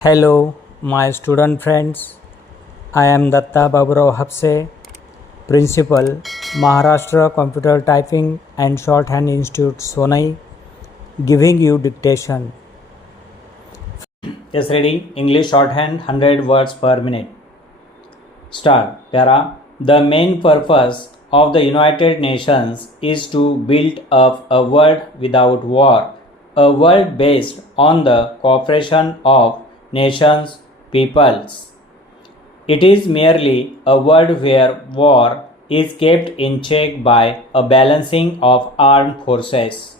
Hello, my student friends. I am Datta Baburao Hapse, Principal, Maharashtra Computer Typing and Shorthand Institute, Sonai, giving you dictation. Yes, ready? English shorthand 100 words per minute. Start. Para. The main purpose of the United Nations is to build up a world without war, a world based on the cooperation of nations, peoples. It is merely a world where war is kept in check by a balancing of armed forces.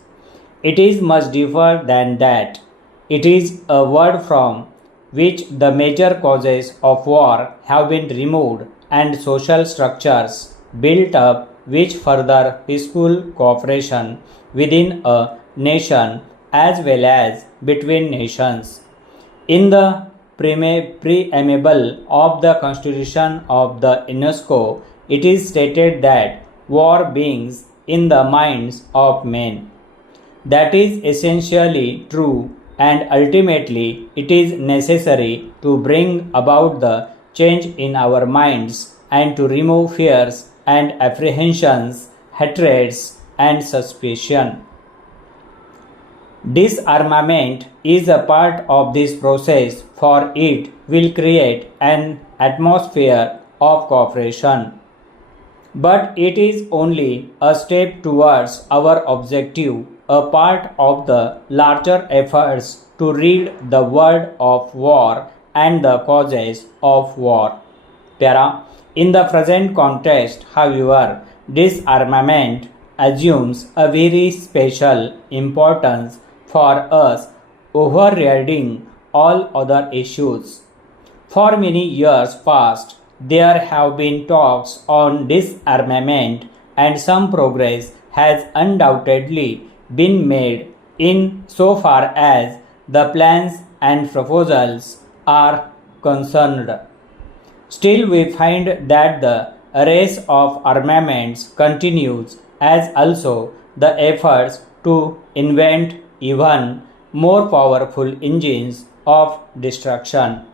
It is much deeper than that. It is a world from which the major causes of war have been removed and social structures built up which further peaceful cooperation within a nation as well as between nations. In the preamble of the Constitution of the UNESCO, it is stated that war begins in the minds of men. That is essentially true, and ultimately it is necessary to bring about the change in our minds and to remove fears and apprehensions, hatreds, and suspicion. Disarmament is a part of this process, for it will create an atmosphere of cooperation. But it is only a step towards our objective, a part of the larger efforts to rid the world of war and the causes of war. Para. In the present context, however, disarmament assumes a very special importance for us, overriding all other issues. For many years past, there have been talks on disarmament, and some progress has undoubtedly been made in so far as the plans and proposals are concerned. Still, we find that the race of armaments continues, as also the efforts to invent even more powerful engines of destruction.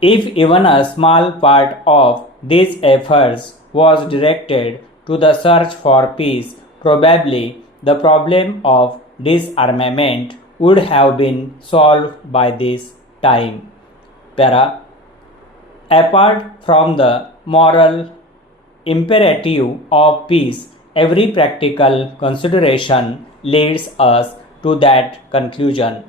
If even a small part of these efforts was directed to the search for peace, probably the problem of disarmament would have been solved by this time. Para. Apart from the moral imperative of peace, every practical consideration leads us to that conclusion.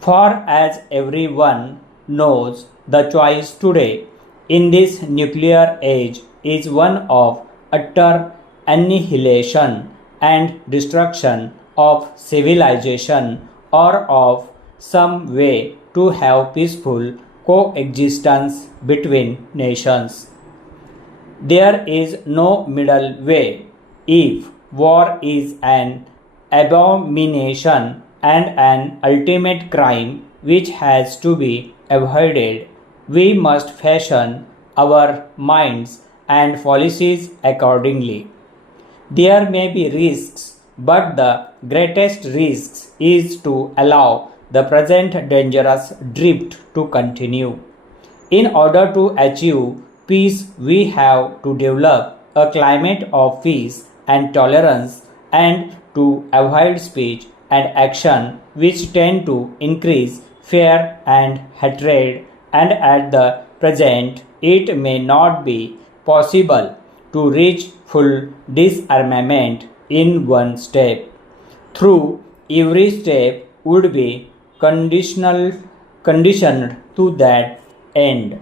For as everyone knows, the choice today in this nuclear age is one of utter annihilation and destruction of civilization, or of some way to have peaceful coexistence between nations. There is no middle way. If war is an abomination and an ultimate crime which has to be avoided, we must fashion our minds and policies accordingly. There may be risks, but the greatest risk is to allow the present dangerous drift to continue. In order to achieve peace, we have to develop a climate of peace and tolerance, and to avoid speech and action which tend to increase fear and hatred, and at the present it may not be possible to reach full disarmament in one step. Through every step would be conditioned to that end.